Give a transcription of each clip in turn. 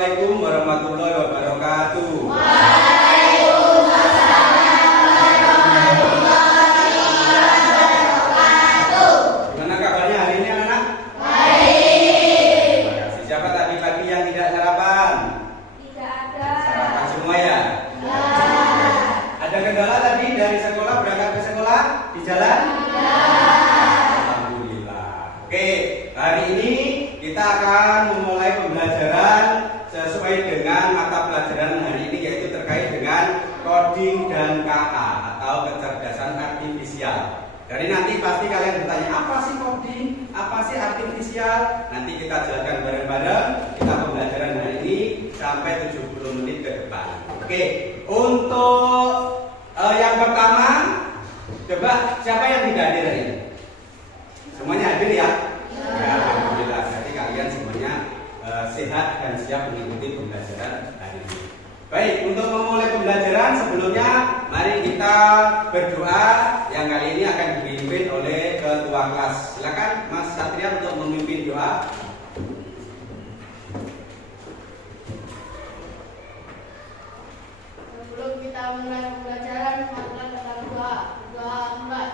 Assalamualaikum warahmatullahi wabarakatuh. Waalaikumsalam warahmatullahi wabarakatuh. Gimana kabarnya hari ini anak-anak? Baik. Terima kasih. Siapa tadi pagi yang tidak sarapan? Tidak ada. Sarapan semua ya? Ya. Ada kendala tadi dari sekolah berangkat ke sekolah di jalan? Ya. Alhamdulillah. Oke, hari ini kita akan memulai pembelajaran sesuai dengan mata pelajaran hari ini, yaitu terkait dengan coding dan KA atau kecerdasan artifisial. Jadi nanti pasti kalian bertanya, apa sih coding? Apa sih artifisial? Nanti kita jelaskan bareng-bareng. Kita pembelajaran hari ini sampai 70 menit ke depan. Oke, untuk yang pertama, coba siapa yang tidak hadir hari ini? Semuanya hadir ya? Ya, alhamdulillah. Jadi kalian semuanya sehat dan siap mengikuti pembelajaran hari ini. Baik, untuk memulai pembelajaran sebelumnya mari kita berdoa yang kali ini akan dipimpin oleh ketua kelas. Silakan Mas Satria untuk memimpin doa. Sebelum kita mulai pembelajaran, mari kita berdoa. Doa Mbak.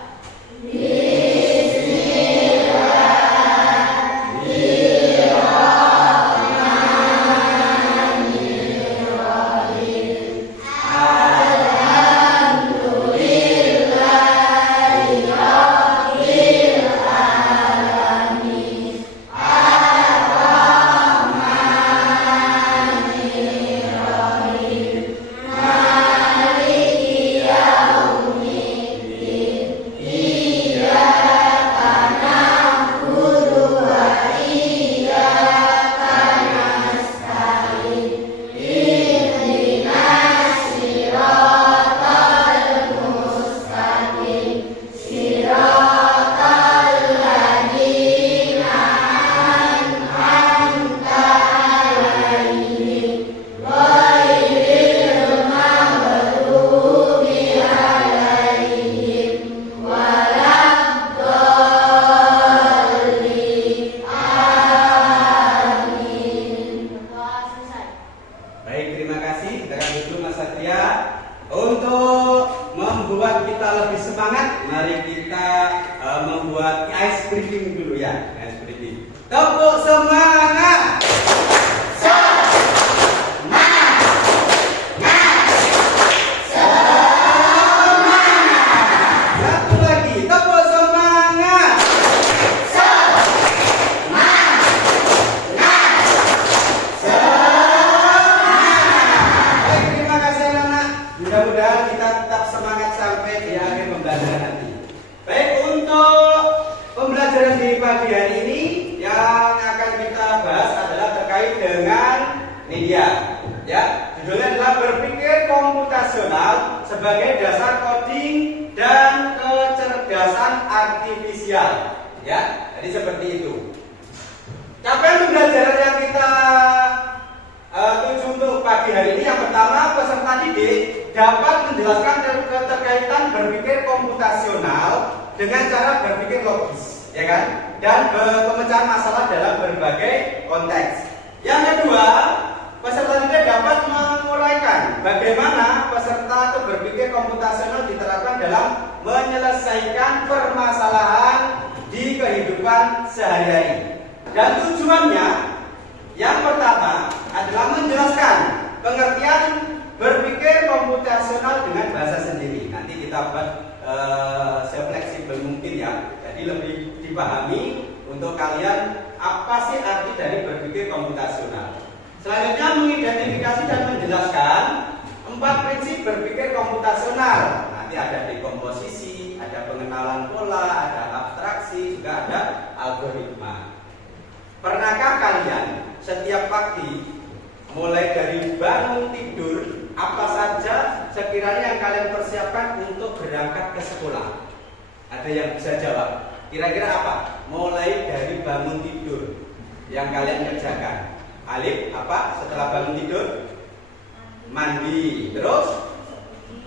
Sebagai dasar coding dan kecerdasan artifisial, ya. Jadi seperti itu. Capaian pembelajaran yang kita tuju untuk pagi hari ini, yang pertama, peserta didik dapat menjelaskan keterkaitan berpikir komputasional dengan cara berpikir logis, ya kan? Dan pemecahan masalah dalam berbagai konteks. Yang kedua, peserta didik dapat menguraikan bagaimana peserta itu berpikir komputasional diterapkan dalam menyelesaikan permasalahan di kehidupan sehari-hari. Dan tujuannya yang pertama adalah menjelaskan pengertian berpikir komputasional dengan bahasa sendiri. Nanti kita buat sefleksibel mungkin ya. Jadi lebih dipahami untuk kalian apa sih arti dari berpikir komputasional. Selanjutnya mengidentifikasi dan menjelaskan 4 prinsip berpikir komputasional. Nanti ada dekomposisi, ada pengenalan pola, ada abstraksi, juga ada algoritma. Pernahkah kalian setiap pagi mulai dari bangun tidur, apa saja sekiranya yang kalian persiapkan untuk berangkat ke sekolah? Ada yang bisa jawab? Kira-kira apa? Mulai dari bangun tidur yang kalian kerjakan. Alif, apa setelah bangun tidur? Mandi, terus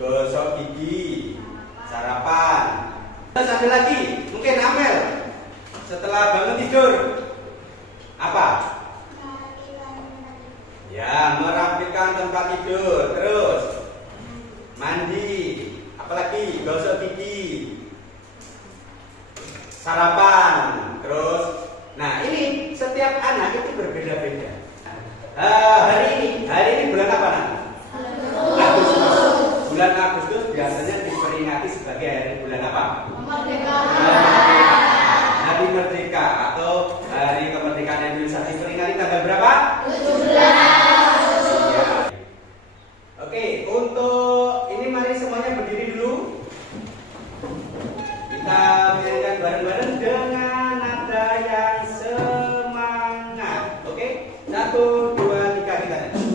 gosok gigi, sarapan. Terus ada lagi, mungkin Amel setelah bangun tidur apa? Ya, merapikan tempat tidur, terus mandi, apalagi gosok gigi, sarapan, terus. Nah, ini setiap anak itu berbeda-beda. Hari ini bulan apa nak? Agustus. Bulan Agustus biasanya diperingati sebagai hari bulan apa? Hari Merdeka atau Hari Kemerdekaan Indonesia diperingati tanggal berapa? 17. Ya. Oke, untuk ini mari semuanya berdiri dulu. Kita nyanyikan bareng-bareng dengan nada yang semangat. Oke, 1, 2, 3 kita nyanyi.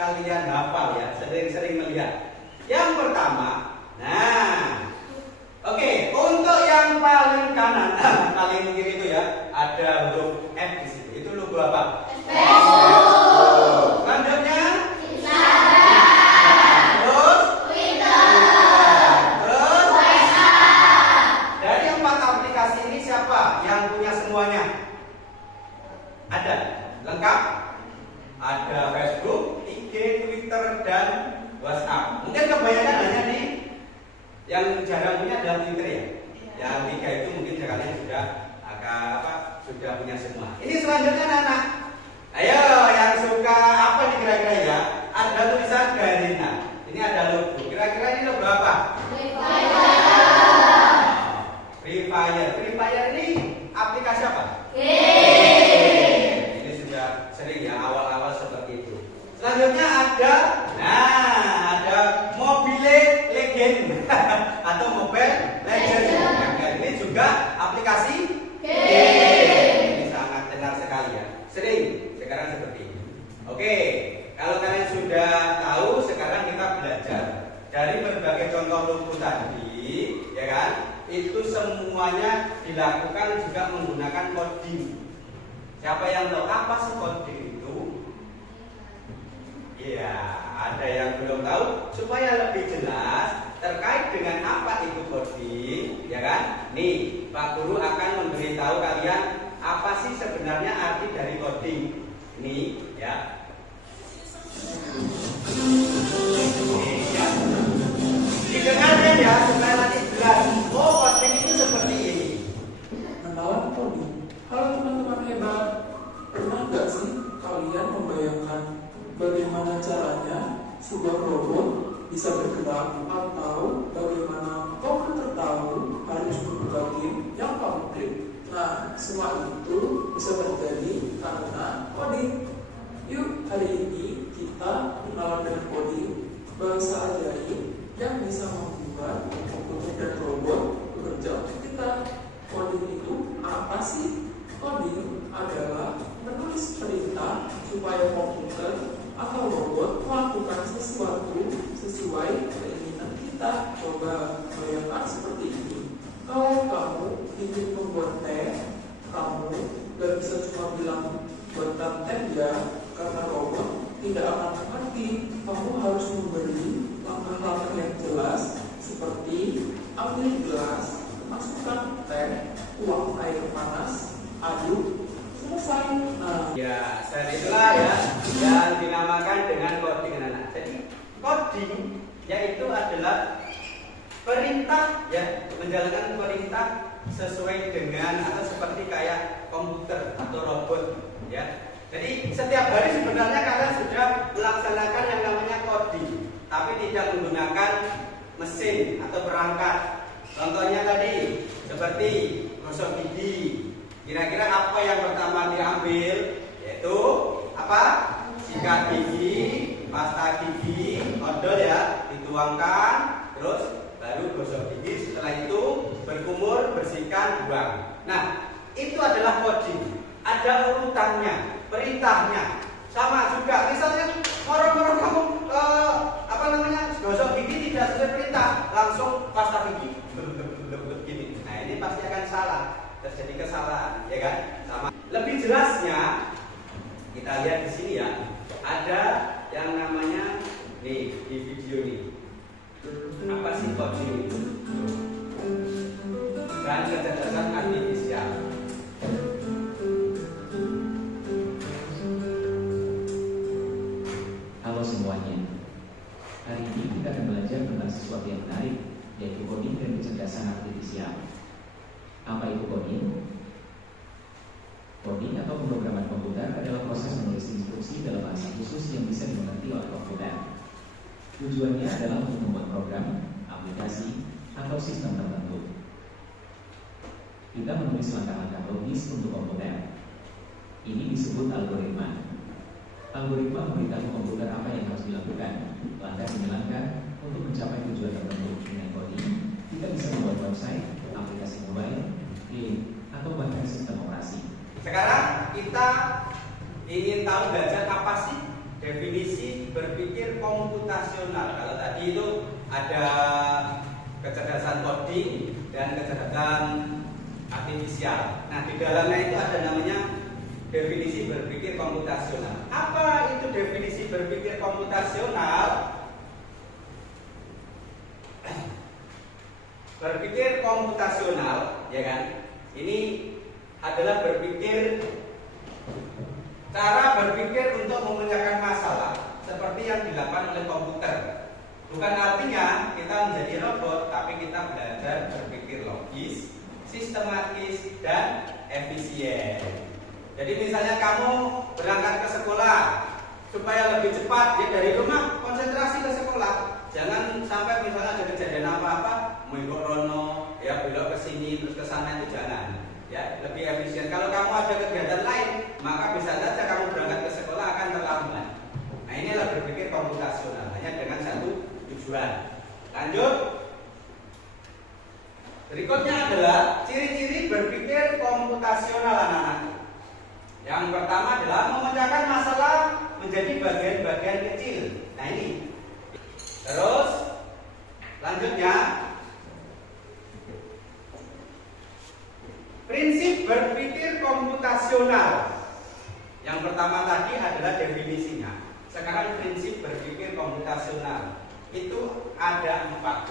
Kalian hafal ya, sering-sering melihat. Yang pertama, nah, oke, untuk yang paling kanan, paling kiri itu ya, ada huruf F di situ. Itu logo apa? Facebook. Selanjutnya, Instagram. Terus, Twitter. Terus, WhatsApp. Dari 4 aplikasi ini siapa yang punya semuanya? Ada, lengkap. Ada Facebook, IG, Twitter, dan WhatsApp. Mungkin kebanyakan hanya di yang jarang punya adalah Twitter ya. Yang 3 itu mungkin kalian sudah punya semua. Ini selanjutnya anak. Ayo yang suka apa nih kira-kira ya? Ada tulisan Garena. Ini ada logo. Kira-kira ini logo apa? Free Fire. Free Fire. Free Fire ini aplikasi apa? Ini sudah sering ya awal-awal seperti itu. Selanjutnya ada Mobile Legend atau Mobile Legend. Ini juga aplikasi game. Ini sangat tenar sekali ya. Sering sekarang seperti ini. Oke, kalau kalian sudah tahu, sekarang kita belajar dari berbagai contoh logo tadi, ya kan? Itu semuanya dilakukan juga menggunakan coding. Siapa yang tahu apa sih coding itu? Ya, ada yang belum tahu. Supaya lebih jelas terkait dengan apa itu coding, ya kan? Nih, Pak Guru akan memberitahu kalian apa sih sebenarnya arti dari coding. Ini, ya. Nih, ya. Didengarkan ya, supaya nanti jelas. Oh, coding itu seperti ini. Kenalan coding. Halo teman-teman hebat, pernah nggak sih kalian membayangkan bagaimana caranya sebuah robot bisa bergerak atau bagaimana komputer tahu harus membuka game yang konkret? Nah, semua itu bisa terjadi karena coding. Yuk komputer atau robot melakukan sesuatu sesuai keinginan kita. Coba bayangkan seperti ini. Kalau kamu ingin membuat teh, kamu gak bisa cuma bilang buatkan teh ya, karena robot tidak akan mengerti. Kamu harus memberi langkah-langkah yang jelas, seperti ambil gelas, masukkan teh, tuang air panas, aduk, selesai. Nah, Ya, dan itulah ya yang dinamakan dengan coding anak-anak. Jadi coding yaitu adalah perintah ya, menjalankan perintah sesuai dengan atau seperti kayak komputer atau robot ya. Jadi setiap hari sebenarnya kalian sudah melaksanakan yang namanya coding, tapi tidak menggunakan mesin atau perangkat. Contohnya tadi seperti gosok gigi. Kira-kira apa yang pertama diambil? Yaitu apa? Sikat gigi, pasta gigi, odol ya, dituangkan, terus baru gosok gigi. Setelah itu berkumur, bersihkan, buang. Nah, itu adalah coding. Ada urutannya, perintahnya. Sama juga, misalnya orang-orang kamu gosok gigi tidak sesuai perintah, langsung pasta gigi begini. Nah, ini pasti akan salah, terjadi kesalahan, ya kan? Sama. Lebih jelasnya kita lihat di sini ya. Ada yang namanya nih di video ini. Apa sih coding itu? Dan kecerdasan artifisial. Halo semuanya. Hari ini kita akan belajar tentang sesuatu yang menarik, yaitu coding dan kecerdasan artifisial. Apa itu coding? Coding atau pemrograman komputer adalah proses menulis instruksi dalam bahasa khusus yang bisa dimengerti oleh komputer. Tujuannya adalah untuk membuat program, aplikasi, atau sistem tertentu. Kita menulis langkah-langkah logis untuk komputer. Ini disebut algoritma. Algoritma memberitahu komputer apa yang harus dilakukan, langkah demi langkah, untuk mencapai tujuan tertentu. Dengan coding, kita bisa membuat website, aplikasi mobile, game, atau bahkan sistem operasi. Sekarang kita ingin tahu belajar apa sih definisi berpikir komputasional. Kalau tadi itu ada kecerdasan coding dan kecerdasan artifisial. Nah, di dalamnya itu ada namanya definisi berpikir komputasional. Apa itu definisi berpikir komputasional? Berpikir komputasional, ya kan? Ini adalah cara berpikir untuk memecahkan masalah seperti yang dilakukan oleh komputer. Bukan artinya kita menjadi robot, tapi kita belajar berpikir logis, sistematis, dan efisien. Jadi misalnya kamu berangkat ke sekolah supaya lebih cepat ya, dari rumah konsentrasi ke sekolah. Jangan sampai misalnya ada kejadian apa-apa, mengikut rono, ya belok ke sini terus ke sana, itu jangan. Ya, lebih efisien. Kalau kamu ada kegiatan lain, maka bisa saja kamu berangkat ke sekolah akan terlambat. Nah, inilah berpikir komputasional, hanya dengan satu tujuan. Lanjut. Berikutnya adalah ciri-ciri berpikir komputasional anak-anak. Yang pertama adalah memecahkan masalah menjadi bagian-bagian kecil. Nah, ini. Terus lanjutnya, prinsip berpikir komputasional. Yang pertama tadi adalah definisinya. Sekarang prinsip berpikir komputasional itu ada 4.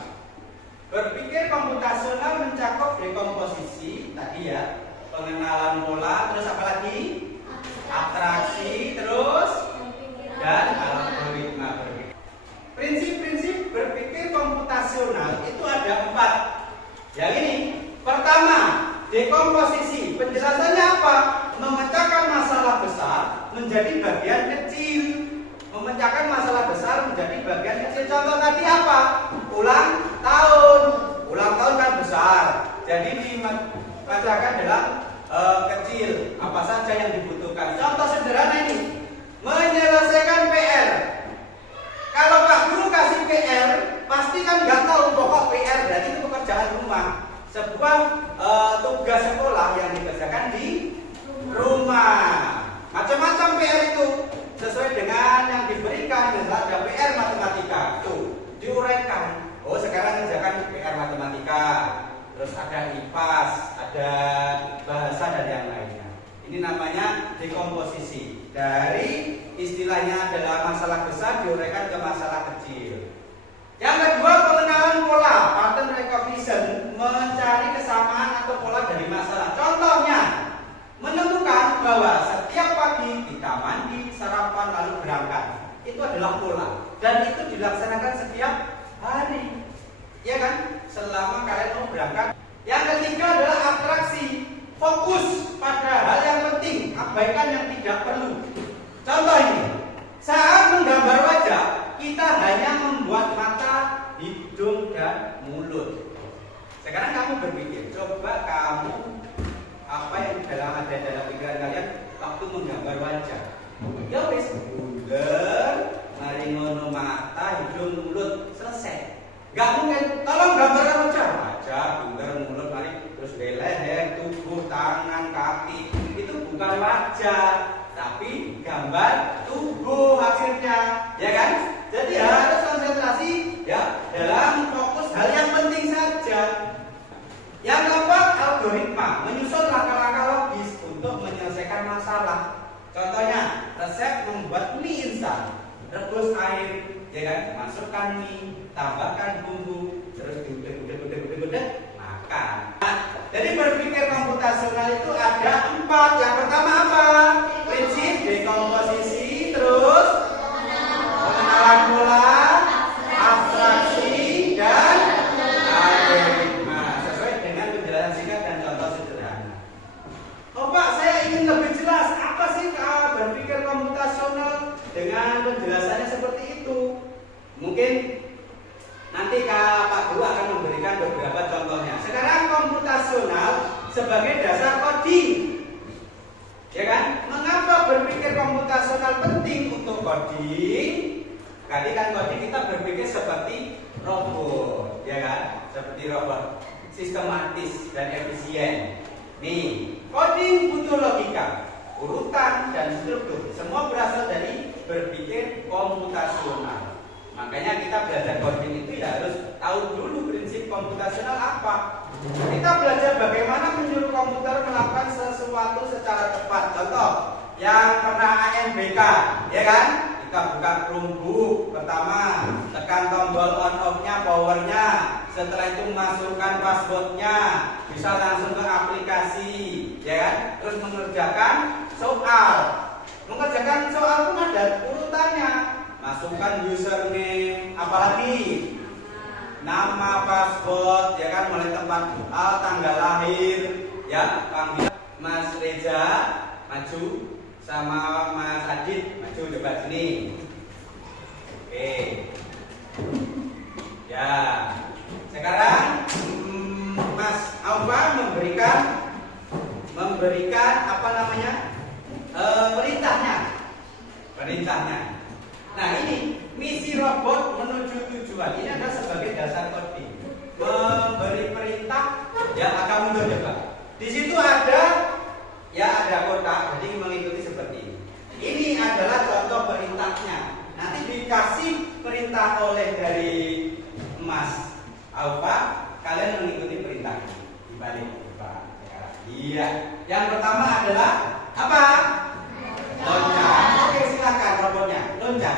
Berpikir komputasional mencakup dekomposisi tadi ya, pengenalan pola, terus apa lagi? Abstraksi, terus dan algoritma berpikir. Prinsip-prinsip berpikir komputasional itu ada 4. Yang ini, pertama, dekomposisi. Penjelasannya apa? Memecahkan masalah besar menjadi bagian kecil. Memecahkan masalah besar menjadi bagian kecil. Contoh tadi apa? Ulang tahun. Ulang tahun kan besar. Jadi dipecahkan dalam kecil. Apa saja yang dibutuhkan? Contoh sederhana ini. Menyelesaikan PR. Kalau Pak Guru kasih PR, pasti kan nggak tahu pokok PR. Berarti itu pekerjaan rumah. Sebuah tugas sekolah yang dikerjakan di rumah. Macam-macam PR itu sesuai dengan terus ada IPAS, ada bahasa dan yang lainnya. Ini namanya dekomposisi. Dari istilahnya adalah masalah besar diuraikan ke masalah kecil. Yang kedua, pengenalan pola, pattern recognition, mencari kesamaan atau pola dari masalah. Contohnya, menentukan bahwa setiap pagi kita mandi, sarapan, lalu berangkat. Itu adalah pola. Dan itu dilaksanakan setiap hari. Ya kan? Selama kalian mau berangkat. Yang ketiga adalah atraksi. Fokus pada hal yang penting, abaikan yang tidak perlu. Contoh ini, saat menggambar wajah, kita hanya membuat mata, hidung, dan mulut. Sekarang kamu berpikir, coba kamu apa yang ada dalam pikiran kalian waktu menggambar wajah. Ya wis, bunder, mari ngono mata, hidung, mulut, selesai. Gak mungkin, tolong gambar wajah, bunder, mulut, mari terus leher, tubuh, tangan, kaki. Itu bukan wajah, tapi gambar tubuh hasilnya, ya kan? Jadi harus konsentrasi ya dalam fokus hal yang penting saja. Yang keempat, algoritma, menyusun langkah-langkah logis untuk menyelesaikan masalah. Contohnya, resep membuat mie instan, rebus air, ya kan? Masukkan mie, tambahkan bumbu, terus diudek, makan. Nah, jadi berpikir komputasional itu ada 4. Yang pertama apa? Prinsip dekomposisi, terus pengenalan pola, abstraksi, dan algoritma sesuai dengan penjelasan singkat dan contoh sederhana. Oh Pak, saya ingin lebih jelas apa sih berpikir komputasional dengan penjelasannya seperti itu. Mungkin nanti Pak Guru akan memberikan beberapa contohnya. Sekarang komputasional sebagai dasar coding. Ya kan? Mengapa berpikir komputasional penting untuk coding? Tadi kan coding kita berpikir seperti robot, ya kan? Seperti robot, sistematis dan efisien. Nih, coding butuh logika, urutan dan struktur. Semua berasal dari berpikir komputasional. Makanya kita belajar coding itu ya harus tahu dulu prinsip komputasional apa. Kita belajar bagaimana menyuruh komputer melakukan sesuatu secara tepat. Contoh, yang pernah ANBK, ya kan? Kita buka Chromebook, pertama tekan tombol on off-nya, powernya. Setelah itu masukkan passwordnya, bisa langsung ke aplikasi, ya kan? Terus mengerjakan soal. Mengerjakan soal pun ada urutannya. Masukkan username, apalagi nama, password, ya kan, mulai tempat tanggal lahir, ya, panggil Mas Reza, maju, sama Mas Adit, maju coba sini. Oke. Ya. Sekarang Mas Alfa memberikan apa namanya? Perintahnya. Nah, ini misi robot menuju tujuan. Ini adalah sebagai dasar coding. Memberi perintah, ya agak mundur ya Pak. Di situ ada kotak, jadi mengikuti seperti ini. Ini adalah contoh perintahnya. Nanti dikasih perintah oleh dari Mas Alfa, kalian mengikuti perintahnya. Dibalik Pak. Iya. Yang pertama adalah apa? Loncat. Oke, silakan robotnya loncat.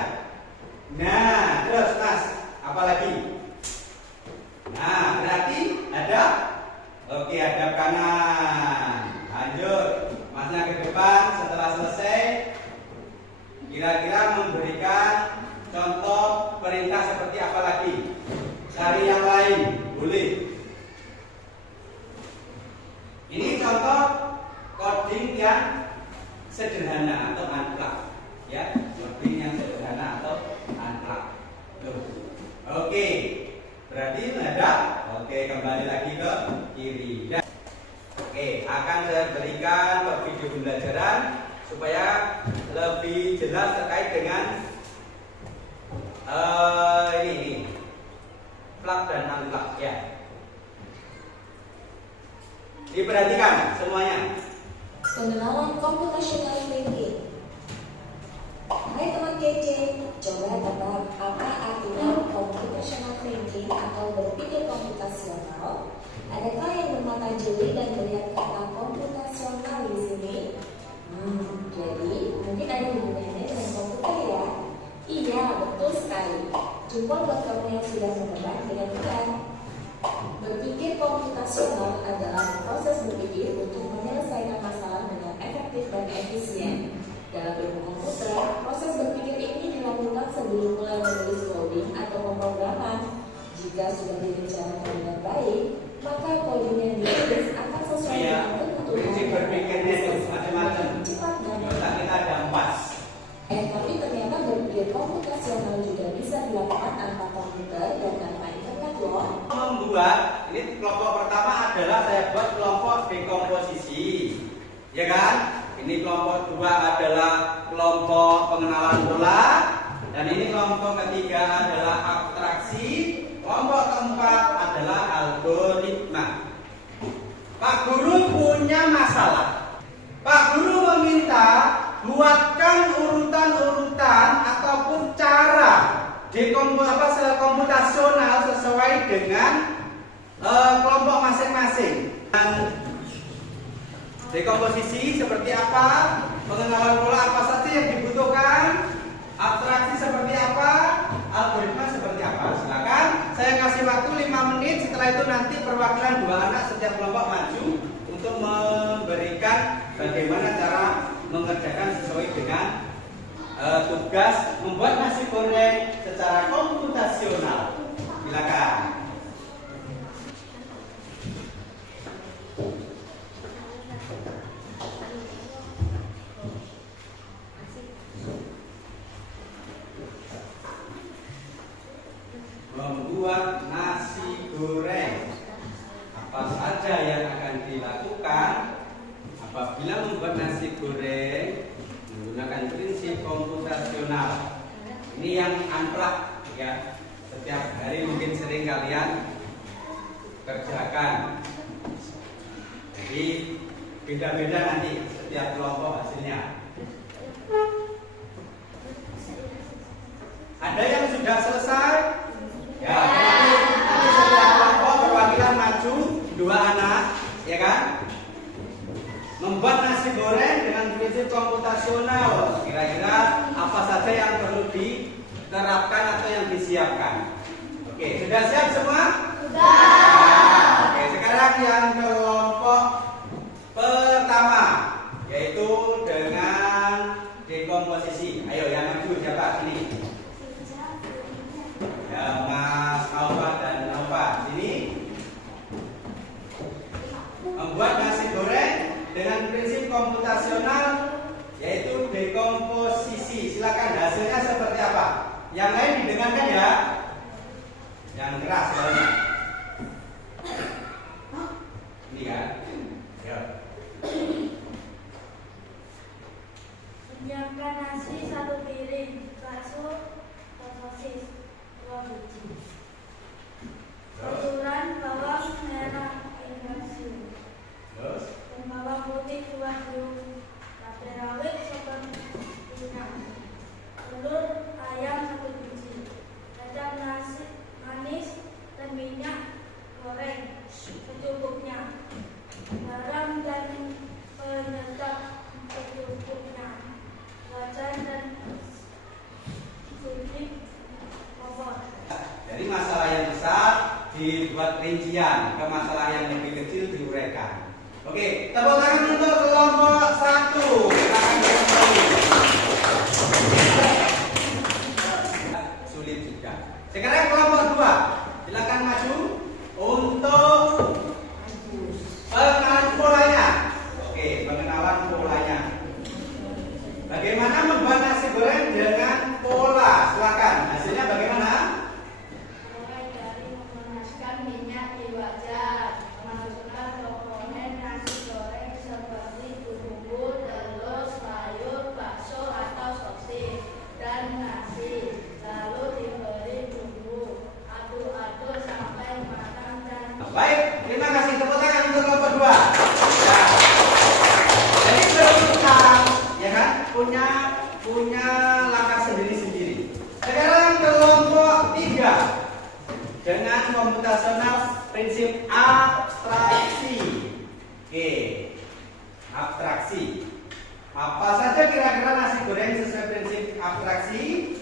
Nah, terus Mas, apa lagi? Nah, berarti ada. Oke, hadap kanan. Lanjut, Masnya ke depan. Setelah selesai, kira-kira memberikan contoh perintah seperti apa lagi? Cari yang lain, boleh. Ini contoh coding yang sederhana atau unplug, ya, coding yang sederhana atau unplug. Oke, berarti ada. Oke, kembali lagi ke kiri. Oke, akan saya berikan video pembelajaran supaya lebih jelas terkait dengan ini plug dan unplug, ya. Diperhatikan semuanya. Pengenalan computational thinking. Hai teman kece, coba tebak apa artinya computational thinking atau berpikir komputasional? Adakah yang bermata jeli dan melihat kata komputasional di sini? Jadi mungkin ada hubungannya dengan komputer ya? Iya, betul sekali. Jempol buat kamu yang sudah menebak dengan benar. Berpikir komputasional adalah proses berpikir untuk menyelesaikan masalah dengan efektif dan efisien. Dalam ilmu komputer, proses berpikir ini dilakukan sebelum mulai menulis coding atau pemrograman. Jika sudah direncanakan dengan baik, maka coding yang ditulis akan sesuai dengan kebutuhan. Prinsip berpikirnya itu macam-macam. Cepat dan Otak kita ada 4. tapi ternyata berpikir komputasional juga bisa dilakukan tanpa komputer dan tanpa internet loh. Membuat, ini kelompok pertama adalah saya buat kelompok dekomposisi, ya kan? Ini kelompok 2 adalah kelompok pengenalan pola, dan ini kelompok ketiga adalah abstraksi, kelompok keempat adalah algoritma. Pak Guru punya masalah. Pak Guru meminta buatkan urutan-urutan ataupun cara komputasional sesuai dengan kelompok masing-masing. Dekomposisi seperti apa, pengenalan pola apa saja yang dibutuhkan, abstraksi seperti apa, algoritma seperti apa. Silakan, saya kasih waktu 5 menit. Setelah itu nanti perwakilan 2 anak setiap kelompok maju untuk memberikan bagaimana cara mengerjakan sesuai dengan tugas membuat nasi goreng secara komputasional. Silakan. Membuat nasi goreng, apa saja yang akan dilakukan apabila membuat nasi goreng menggunakan prinsip komputasional. Ini yang amplak ya, setiap hari mungkin sering kalian kerjakan. Jadi beda-beda nanti setiap kelompok hasilnya. Ada yang sudah selesai? Ya, nanti setiap kelompok perwakilan maju 2 anak, ya kan? Membuat nasi goreng dengan prinsip komputasional. Kira-kira apa saja yang perlu diterapkan atau yang disiapkan? Oke, sudah siap semua? Sudah. Oke, sekarang yang kelompok pertama, yaitu dengan dekomposisi. Ayo yang maju siapa? Sini. Ya, Mas Alfa dan Alfa. Sini. Membuat nasi goreng dengan prinsip komputasional, yaitu dekomposisi. Silakan, hasilnya seperti apa? Yang lain didengarkan ya. Yang keras soalnya. Ini kan. Ya. Menyiapkan nasi 1 piring, bakso, sosis 2 biji, sayuran, bawang merah, kalsium, dan bawang putih 2 siung, cabai rawit sepertiga, telur ayam 1 biji, kacang nasi manis dan minyak goreng secukupnya, garam dan penyedap secukupnya, wajan dan sedikit kompor. Dari masalah yang besar dibuat rincian, ke masalah yang lebih kecil diuraikan. Oke, tepuk tangan untuk kelompok 1. Sulit juga. Sekarang kelompok 2. Silakan maju untuk pengenalan polanya. Oke, pengenalan polanya. Bagaimana membuat nasi goreng dengan pola? Silakan. Hasilnya bagaimana? Mulai dari memanaskan minyak di wajan, memasukkan komponen nasi goreng seperti bumbu, telur, sayur, bakso atau sosis, dan nasi. Lalu diberi bumbu, aduk-aduk sampai matang dan Baik, terima kasih. Tepuk tangan untuk kelompok 2. Ya. Jadi berutang, ya kan? Punya langkah sendiri-sendiri. Sekarang kelompok 3 dengan komputasional prinsip A Oke, abstraksi. Apa saja kira-kira nasi goreng sesuai prinsip abstraksi?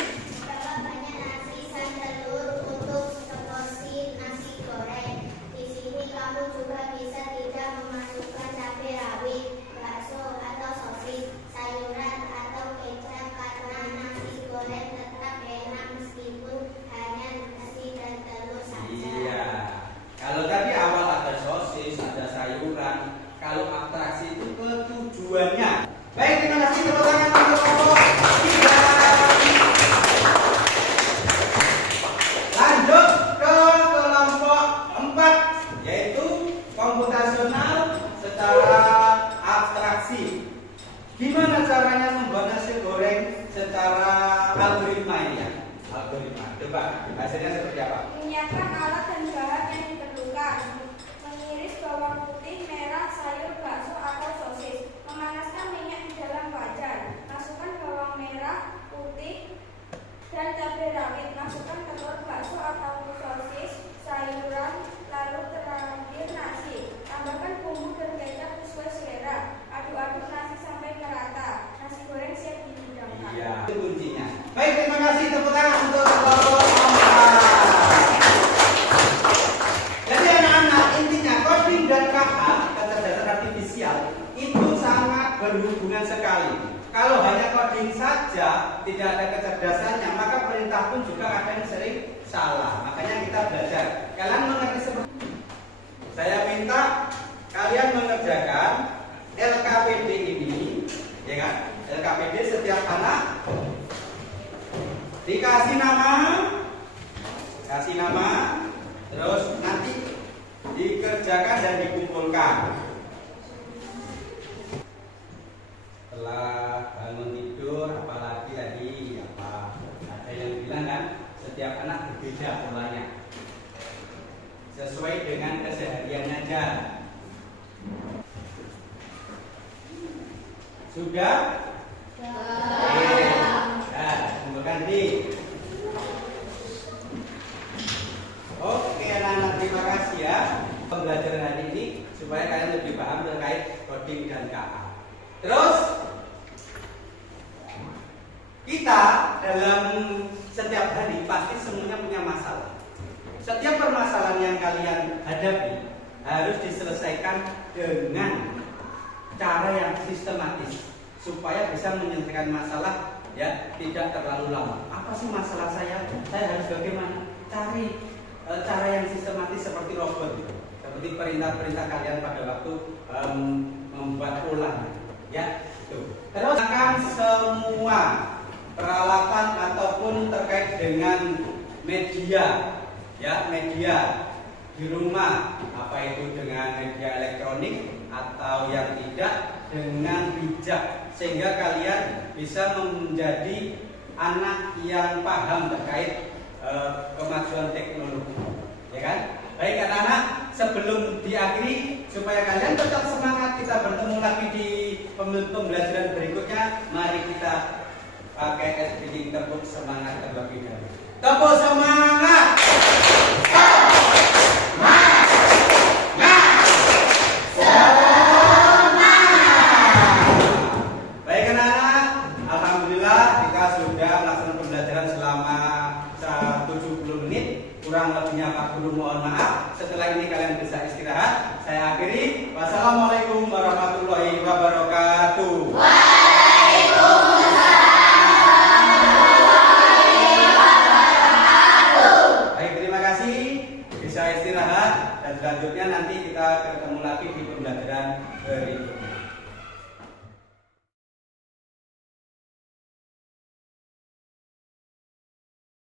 Berapa banyak nasi dan telur untuk seporsi nasi goreng? Di sini kamu juga bisa tidak memasukkan cabai rawit, bakso atau sosis, sayuran atau kecap karena nasi goreng tetap enak meskipun hanya nasi dan telur saja. Iya. Kalau tadi awal ada sosis, ada sayuran. Kalau abstraksi itu tujuannya. Baik, terima kasih. Tepuk tangan untuk kelompok 3. Lanjut ke kelompok 4, yaitu komputasional secara abstraksi. Gimana caranya membuat nasi goreng secara algoritma ini ya? Algoritma. Coba hasilnya seperti apa? Menyiapkan alat dan bahan yang diperlukan. Mengiris bawang putih, merah, sayur, bakso atau sosis. Memanaskan minyak di dalam wajan. Masukkan bawang merah, putih, dan cabai rawit. Masukkan telur, bakso atau sosis, sayuran, lalu terakhir nasi. Tambahkan bumbu dan kecap sesuai selera. Aduk-aduk nasi sampai merata. Nasi goreng siap dihidangkan. Iya, itu kuncinya. Baik, terima kasih. Tepuk tangan untuk kelompok 4. Jadi anak-anak, intinya coding dan KH, kecerdasan artifisial, itu sangat berhubungan sekali. Kalau hanya coding saja, tidak ada kecerdasannya, maka perintah pun juga akan sering salah. Makanya kita belajar. Kalian mengerti seperti saya minta kalian mengerjakan LKPD ini, ya kan? LKPD setiap anak dikasih nama, terus nanti dikerjakan dan dikumpulkan. Setelah bangun tidur, apalagi tadi apa? Ada yang bilang kan, setiap anak berbeda polanya, sesuai dengan kesehariannya aja. Sudah? Nah, kumpulkan di. Oke anak-anak, terima kasih ya pembelajaran hari ini supaya kalian lebih paham terkait coding dan KA. Terus kita dalam setiap hari pasti semuanya punya masalah. Setiap permasalahan yang kalian hadapi harus diselesaikan dengan cara yang sistematis supaya bisa menyelesaikan masalah ya tidak terlalu lama. Apa sih masalah saya? Saya harus bagaimana? Cari cara yang sistematis seperti robot, seperti perintah-perintah kalian pada waktu membuat ulang, ya. Terus akan semua peralatan ataupun terkait dengan media, ya media di rumah, apa itu dengan media elektronik atau yang tidak dengan bijak, sehingga kalian bisa menjadi anak yang paham terkait kemajuan teknologi, ya kan? Baik anak-anak, sebelum diakhiri supaya kalian tetap semangat, kita bertemu lagi di pembelajaran berikutnya. Mari kita pakai bikin tepuk semangat terlebih dahulu. Tepuk semangat. Baik anak-anak, alhamdulillah kita sudah melaksanakan pembelajaran selama 70 menit, kurang lebihnya 40 mohon maaf. Setelah ini kalian bisa istirahat. Saya akhiri. Wassalamualaikum warahmatullahi wabarakatuh. Baik, terima kasih. Bisa istirahat dan selanjutnya nanti kita ketemu lagi di pembelajaran berikutnya.